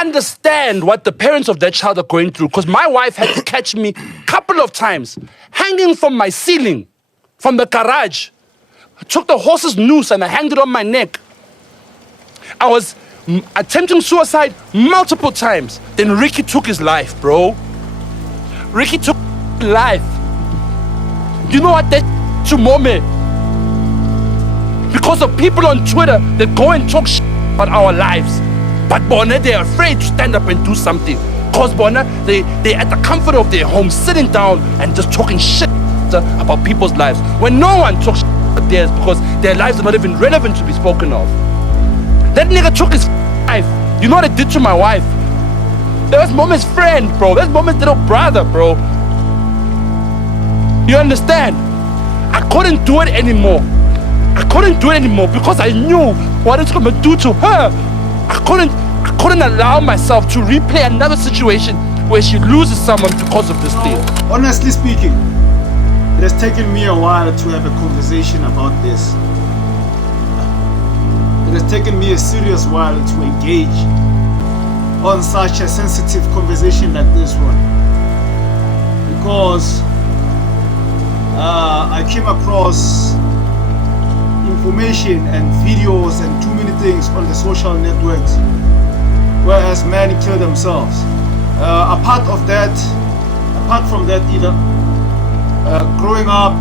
understand what the parents of that child are going through, because my wife had to catch me a couple of times hanging from my ceiling, from the garage. I took the horse's noose and I hanged it on my neck. I was attempting suicide multiple times. Then Ricky took his life, bro. Ricky took his life. You know what that to moment? Because of people on Twitter that go and talk about our lives. But Bona, they're afraid to stand up and do something. Cause Bona, they're at the comfort of their home, sitting down and just talking shit about people's lives. When no one talks about theirs because their lives are not even relevant to be spoken of. That nigga took his life. You know what it did to my wife? That was Mommy's friend, bro. That's Mommy's little brother, bro. You understand? I couldn't do it anymore. I couldn't do it anymore because I knew what it's gonna do to her. I couldn't allow myself to replay another situation where she loses someone because of this thing. Honestly speaking, it has taken me a while to have a conversation about this. It has taken me a serious while to engage on such a sensitive conversation like this one. Because I came across information and videos and too many things on the social networks whereas men kill themselves. Apart from that, either growing up,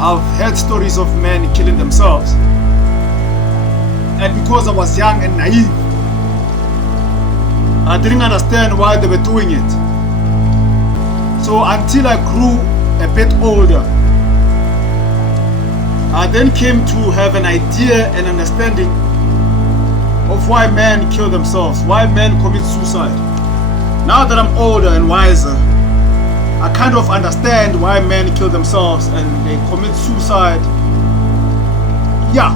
I've heard stories of men killing themselves, and because I was young and naive, I didn't understand why they were doing it. So until I grew a bit older, I then came to have an idea and understanding of why men kill themselves, why men commit suicide. Now that I'm older and wiser, I kind of understand why men kill themselves and they commit suicide. Yeah.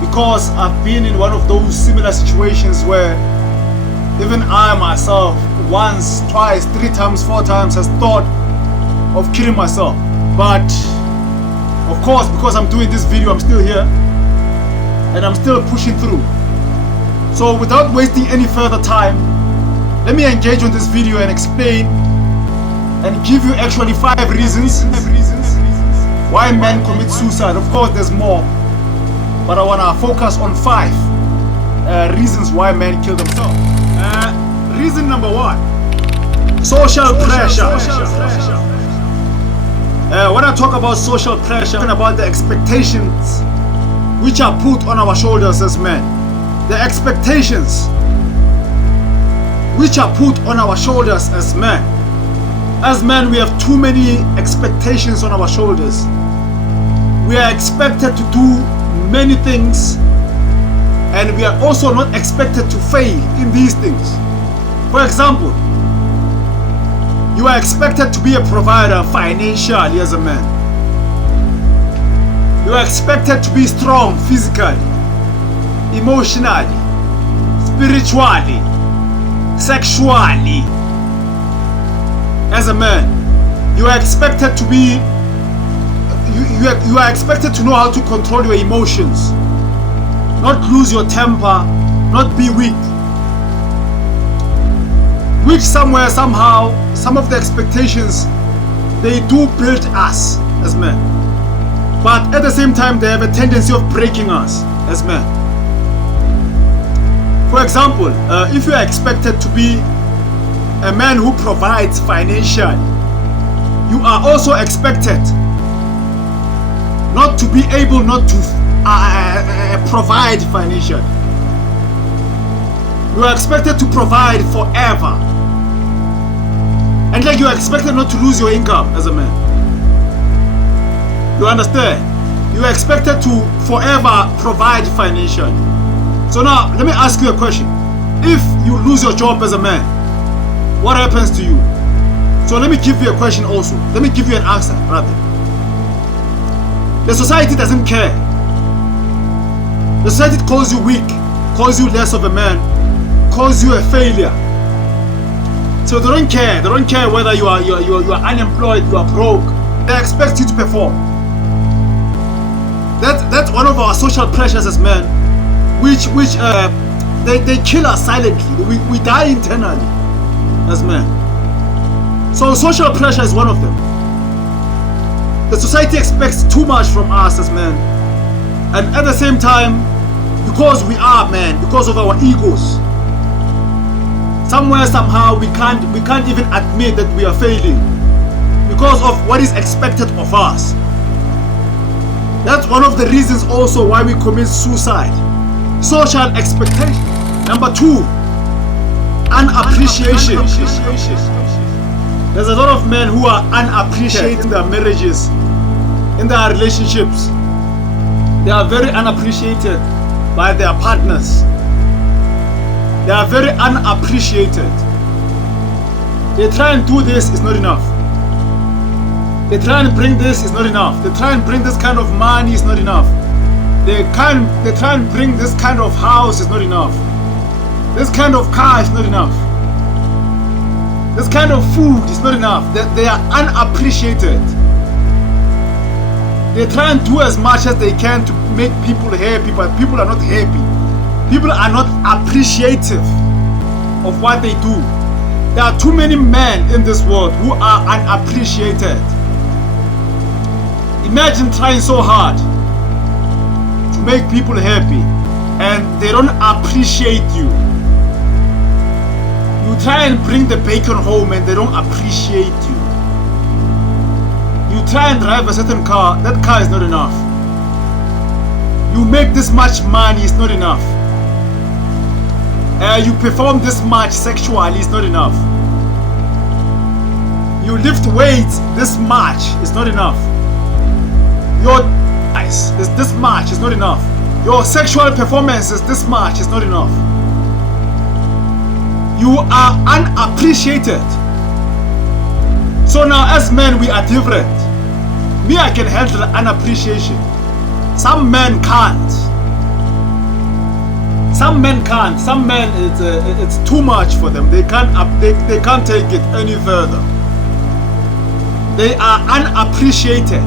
Because I've been in one of those similar situations where even I myself, once, twice, 3 times, 4 times, has thought of killing myself. But of course, because I'm doing this video, I'm still here and I'm still pushing through. So without wasting any further time, let me engage on this video and explain and give you actually 5 reasons why men commit suicide. Of course, there's more, but I want to focus on 5 reasons why men kill themselves. Reason number 1, social pressure. When I talk about social pressure, I'm talking about the expectations which are put on our shoulders as men. The expectations which are put on our shoulders as men. As men, we have too many expectations on our shoulders. We are expected to do many things, and we are also not expected to fail in these things. For example, you are expected to be a provider financially as a man. You are expected to be strong physically, emotionally, spiritually, sexually. As a man, you are expected to be you are expected to know how to control your emotions, not lose your temper, not be weak. Which somewhere, somehow, some of the expectations, they do build us as men. But at the same time, they have a tendency of breaking us as men. For example, if you are expected to be a man who provides financially, you are also expected not to be able not to provide financially. You are expected to provide forever. And like you are expected not to lose your income as a man. You understand? You are expected to forever provide financially. So now, let me ask you a question. If you lose your job as a man, what happens to you? So let me give you a question also. Let me give you an answer, rather. The society doesn't care. The society calls you weak, calls you less of a man, calls you a failure. So they don't care. They don't care whether you are unemployed, you are broke. They expect you to perform. That's one of our social pressures as men. they kill us silently. We die internally as men. So social pressure is one of them. The society expects too much from us as men, and at the same time, because we are men, because of our egos, somewhere somehow we can't even admit that we are failing because of what is expected of us. That's one of the reasons also why we commit suicide. Social expectation. Number 2, unappreciation. There's a lot of men who are unappreciated in their marriages, in their relationships. They are very unappreciated by their partners. They are very unappreciated. They try and do this, is not enough. They try and bring this, is not enough. They try and bring this kind of money, is not enough. They try and bring this kind of house, is not enough. This kind of car is not enough. This kind of food is not enough. They are unappreciated. They try and do as much as they can to make people happy, but people are not happy. People are not appreciative of what they do. There are too many men in this world who are unappreciated. Imagine trying so hard to make people happy and they don't appreciate you. You try and bring the bacon home and they don't appreciate you. You try and drive a certain car, that car is not enough. You make this much money, it's not enough. You perform this much sexually, it's not enough. You lift weights this much, it's not enough. Your eyes is this much, it's not enough. Your sexual performance is this much, it's not enough. You are unappreciated. So now as men we are different. Me, I can handle unappreciation. Some men can't. Some men can't. Some men it's too much for them. They can't take it any further. They are unappreciated.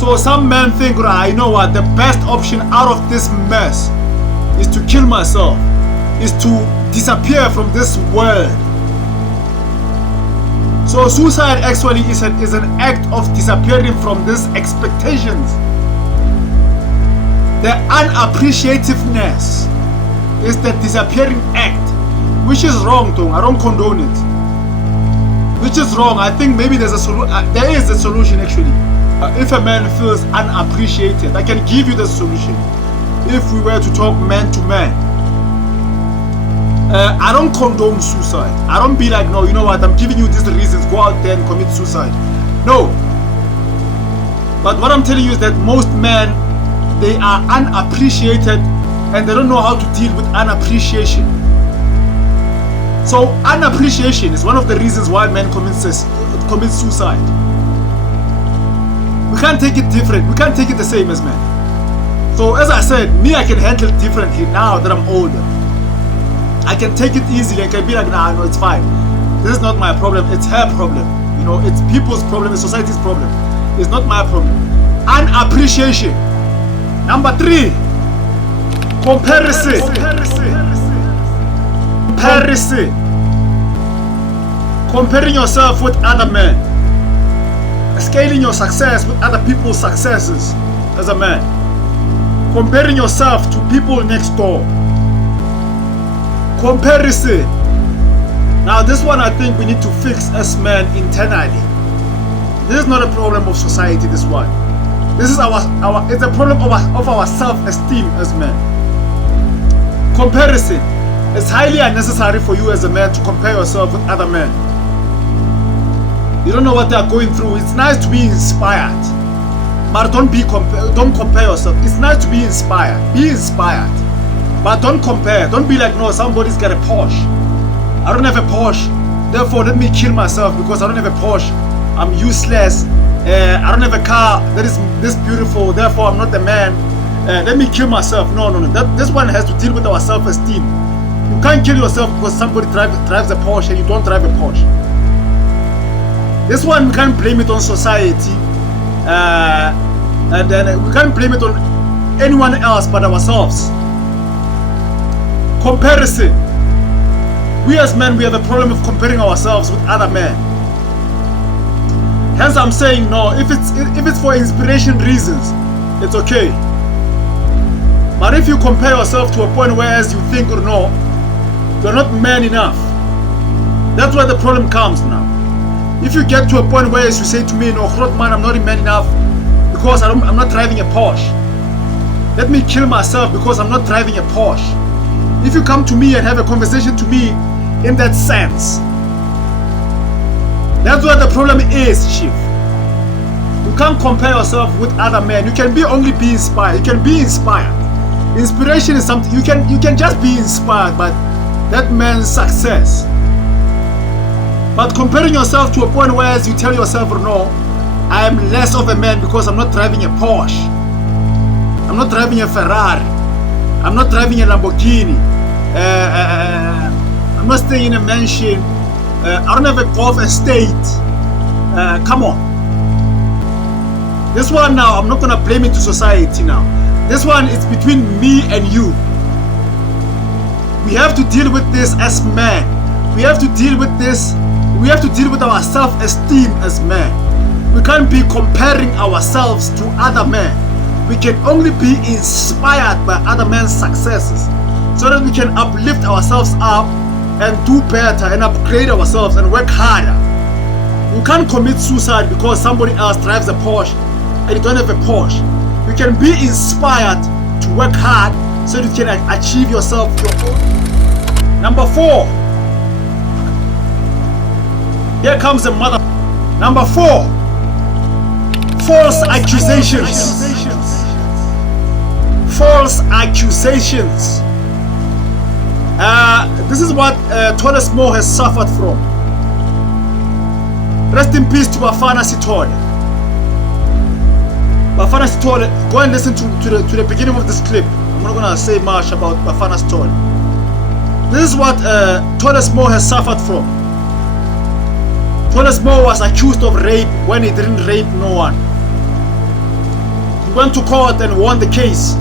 So some men think, right, you know what, the best option out of this mess is to kill myself, is to disappear from this world. So suicide actually is an act of disappearing from these expectations. The unappreciativeness is the disappearing act, which is wrong though. I don't condone it. Which is wrong. I think maybe there is a solution actually. If a man feels unappreciated, I can give you the solution. If we were to talk man to man, I don't condone suicide. I don't be like, no, you know what, I'm giving you these reasons, go out there and commit suicide. No. But what I'm telling you is that most men, they are unappreciated and they don't know how to deal with unappreciation. So unappreciation is one of the reasons why men commit suicide. We can't take it different. We can't take it the same as men. So as I said, me, I can handle it differently now that I'm older. I can take it easily and can be like, nah, no, it's fine. This is not my problem, it's her problem. You know, it's people's problem, it's society's problem. It's not my problem. Unappreciation. Number 3, comparison. Comparison. Comparing yourself with other men. Scaling your success with other people's successes as a man. Comparing yourself to people next door. Comparison. Now this one I think we need to fix as men internally. This is not a problem of society, this one. This is it's a problem of our self-esteem as men. Comparison. It's highly unnecessary for you as a man to compare yourself with other men. You don't know what they are going through. It's nice to be inspired, but don't compare yourself. It's nice to be inspired. Be inspired, but don't compare. Don't be like, no, somebody's got a Porsche. I don't have a Porsche. Therefore, let me kill myself because I don't have a Porsche. I'm useless. I don't have a car that is this beautiful. Therefore, I'm not the man. Let me kill myself. No. This one has to deal with our self-esteem. You can't kill yourself because somebody drives a Porsche and you don't drive a Porsche. This one we can't blame it on society, and then we can't blame it on anyone else but ourselves. Comparison. We as men, we have a problem of comparing ourselves with other men. Hence I'm saying no, if it's for inspiration reasons, it's okay. But if you compare yourself to a point where as you think or no, you're not man enough. That's where the problem comes now. If you get to a point where as you say to me, no, man, I'm not a man enough because I'm not driving a Porsche. Let me kill myself because I'm not driving a Porsche. If you come to me and have a conversation to me in that sense, that's where the problem is, Chief. You can't compare yourself with other men. You can only be inspired. You can be inspired. Inspiration is something you can just be inspired by that man's success. But comparing yourself to a point where you tell yourself, no, I am less of a man because I'm not driving a Porsche. I'm not driving a Ferrari. I'm not driving a Lamborghini. I'm not staying in a mansion. I don't have a golf estate. Come on. This one now, I'm not going to blame it to society now. This one is between me and you. We have to deal with this as men. We have to deal with this. We have to deal with our self-esteem as men. We can't be comparing ourselves to other men. We can only be inspired by other men's successes so that we can uplift ourselves up and do better and upgrade ourselves and work harder. You can't commit suicide because somebody else drives a Porsche and you don't have a Porsche. You can be inspired to work hard so you can achieve yourself your own. Number 4. Here comes the mother. Number 4. False accusations. False accusations. This is what Thomas More has suffered from. Rest in peace to Bafana Sithole. Bafana Sithole, go and listen to the beginning of this clip. I'm not gonna say much about Bafana Sithole. This is what Thomas More has suffered from. Thomas More was accused of rape when he didn't rape no one. He went to court and won the case.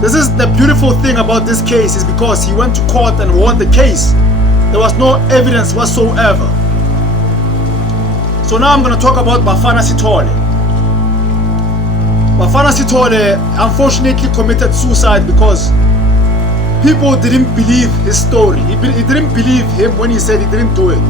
This is the beautiful thing about this case, is because he went to court and won the case. There was no evidence whatsoever. So now I'm going to talk about Bafana Sithole. Bafana Sithole unfortunately committed suicide because people didn't believe his story. He didn't believe him when he said he didn't do it.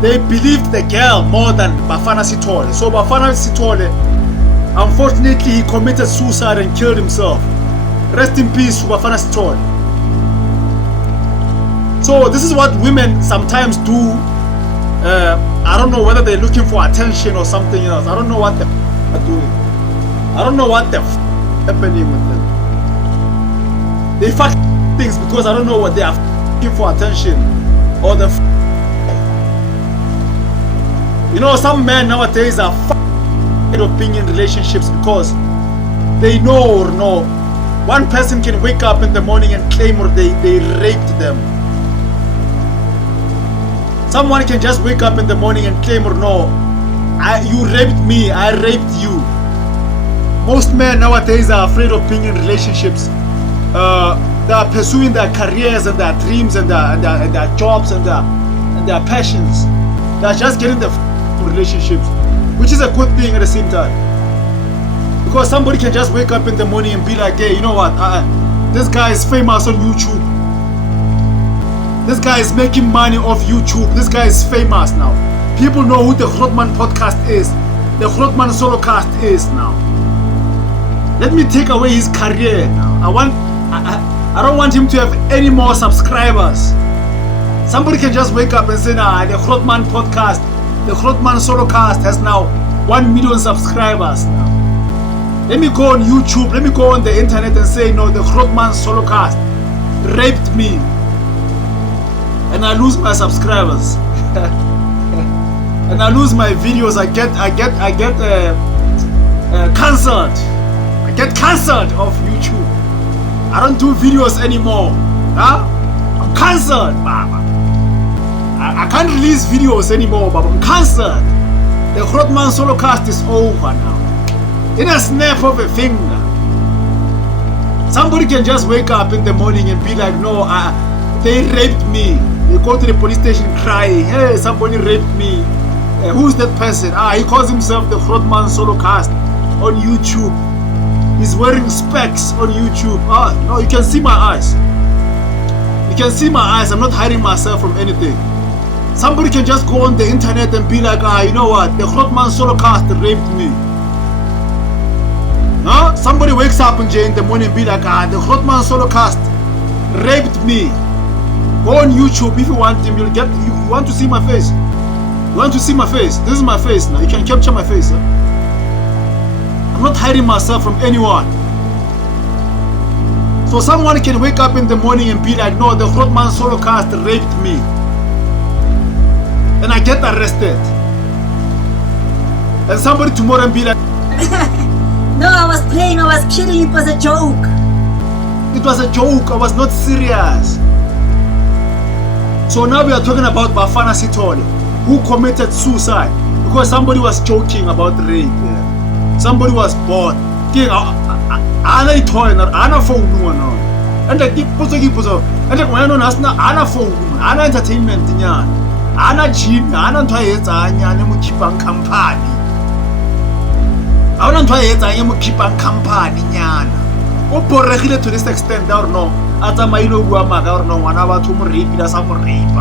They believed the girl more than Bafana Sithole. So Bafana Sithole, unfortunately, he committed suicide and killed himself. Rest in peace to Bafana Sithole. So this is what women sometimes do. I don't know whether they're looking for attention or something else. I don't know what they're doing. I don't know what they're happening with them. They fuck things because I don't know what they are looking for attention or the. You know, some men nowadays are of being in relationships because they know or know. One person can wake up in the morning and claim or they raped them. Someone can just wake up in the morning and claim or no, you raped me, I raped you. Most men nowadays are afraid of being in relationships. They are pursuing their careers and their dreams and their jobs and their passions. They are just getting the relationships, which is a good thing at the same time. Because somebody can just wake up in the morning and be like, hey, you know what, this guy is famous on YouTube. This guy is making money off YouTube. This guy is famous now. People know who the Grootman podcast is. The Grootman Solocast is now. Let me take away his career now. I don't want him to have any more subscribers. Somebody can just wake up and say, nah, the Grootman podcast, the Grootman Solocast has now 1 million subscribers now. Let me go on YouTube, let me go on the internet and say, no, the Grootman Solocast raped me. And I lose my subscribers. And I lose my videos. I get cancelled. I get cancelled off YouTube. I don't do videos anymore. Huh? I'm cancelled, Baba. I can't release videos anymore, Baba. I'm cancelled. The Grootman Solocast is over now. In a snap of a finger. Somebody can just wake up in the morning and be like, no, they raped me. They go to the police station crying, hey, somebody raped me. Who's that person? He calls himself the Grootman Solocast on YouTube. He's wearing specs on YouTube. No, you can see my eyes. You can see my eyes. I'm not hiding myself from anything. Somebody can just go on the internet and be like, you know what? The Grootman Solocast raped me. Somebody wakes up in the morning and be like, the Grootman Solocast raped me. Go on YouTube if you want him. You want to see my face. You want to see my face? This is my face now. You can capture my face. I'm not hiding myself from anyone. So someone can wake up in the morning and be like, no, the Grootman Solocast raped me. And I get arrested. And somebody tomorrow and be like, no, I was playing, I was kidding, it was a joke. It was a joke, I was not serious. So now we are talking about Bafana Sithole, who committed suicide because somebody was joking about rape. Somebody was bored. Ana phone and like and like when ana phone, ana entertainment nyana, ana gym, ana ntwa etsa nyane mo keepang company. Ana ntwa etsa mo keepang company nyana. O boregile to this extent or no? Atsa mailo bua maga or no ngwana batho mo rape da sa mo rape.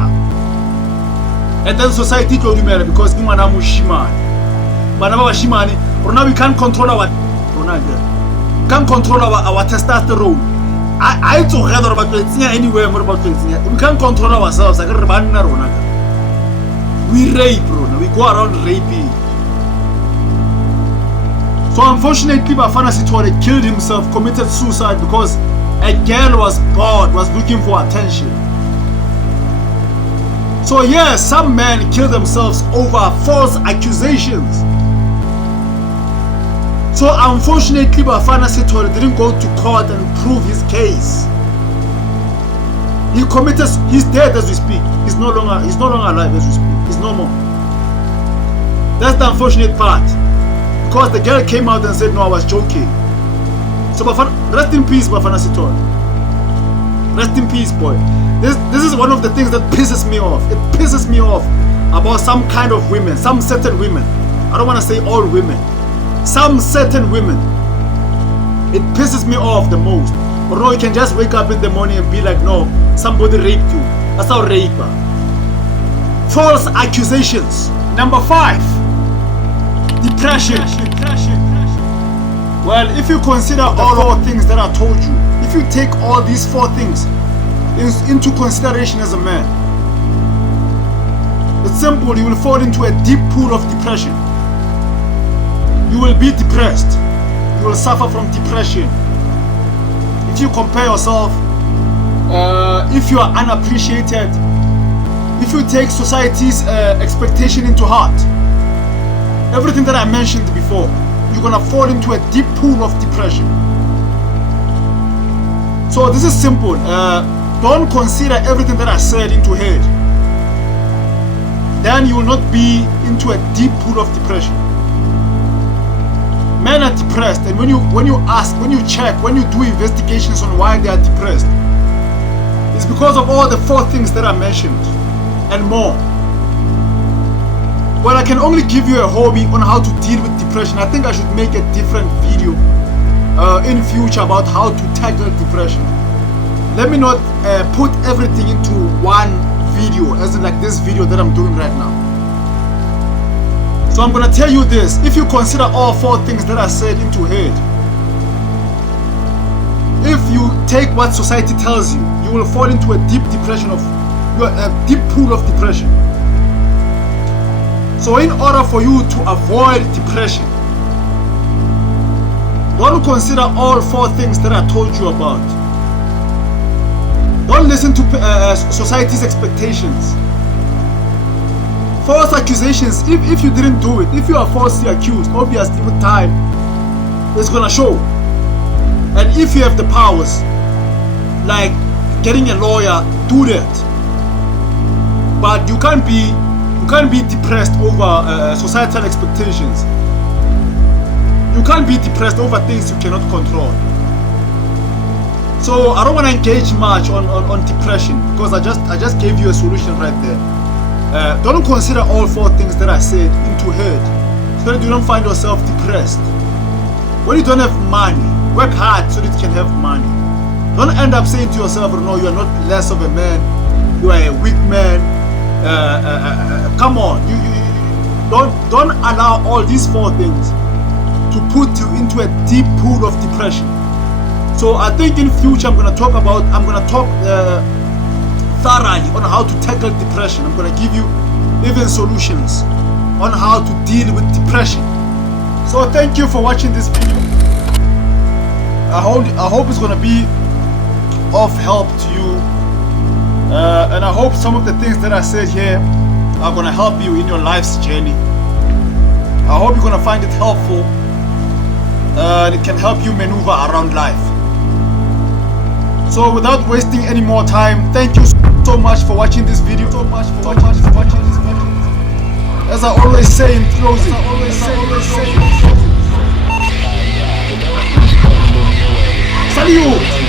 And then society go dumela because ke ngwana moshimane. Bana ba bashimane, rona we can't control our testosterone. I to rather about to anywhere more about to we can't control ourselves. I can't rona. We rape, rona. We go around raping. So unfortunately, Bafana Sithole killed himself, committed suicide because a girl was bored, was looking for attention. So yes, some men kill themselves over false accusations. So unfortunately, Bafana Sithole didn't go to court and prove his case. He's dead as we speak. He's no longer alive as we speak. He's no more. That's the unfortunate part. Because the girl came out and said, no, I was joking. So rest in peace, Bafana Sithole. Rest in peace, boy. This is one of the things that pisses me off. It pisses me off about some kind of women, some certain women. I don't want to say all women. Some certain women. It pisses me off the most. But no, you can just wake up in the morning and be like, no, somebody raped you. That's how rape. False accusations. Number 5. Depression. Well, if you consider all 4 things that I told you, if you take all these 4 things into consideration as a man, it's simple, you will fall into a deep pool of depression. You will be depressed. You will suffer from depression. If you compare yourself, if you are unappreciated, if you take society's expectation into heart, everything that I mentioned before, you're gonna fall into a deep pool of depression. So this is simple. Don't consider everything that I said into head. Then you will not be into a deep pool of depression. Men are depressed, and when you ask, when you check, when you do investigations on why they are depressed, it's because of all the 4 things that I mentioned and more. Well, I can only give you a hobby on how to deal with depression. I think I should make a different video in future about how to tackle depression. Let me not put everything into one video, as in like this video that I'm doing right now. So I'm gonna tell you this: if you consider all 4 things that I said into head, if you take what society tells you, you will fall into a deep depression a deep pool of depression. So in order for you to avoid depression, don't consider all 4 things that I told you about. Don't listen to society's expectations. False accusations, if you didn't do it, if you are falsely accused, obviously with time, it's gonna show. And if you have the powers, like getting a lawyer, do that. But you can't be depressed over societal expectations. You can't be depressed over things you cannot control. So I don't want to engage much on depression because I just gave you a solution right there. Don't consider all 4 things that I said into head so that you don't find yourself depressed. When you don't have money, work hard so that you can have money. Don't end up saying to yourself, no, you are not less of a man, you are a weak man. Come on, you don't allow all these 4 things to put you into a deep pool of depression. So I think in future I'm gonna talk thoroughly on how to tackle depression. I'm gonna give you even solutions on how to deal with depression. So thank you for watching this video. I hope it's gonna be of help to you, and I hope some of the things that I said here are gonna help you in your life's journey. I hope you're gonna find it helpful, and it can help you maneuver around life. So without wasting any more time, thank you so much for watching this video. As I always say in closing, salut.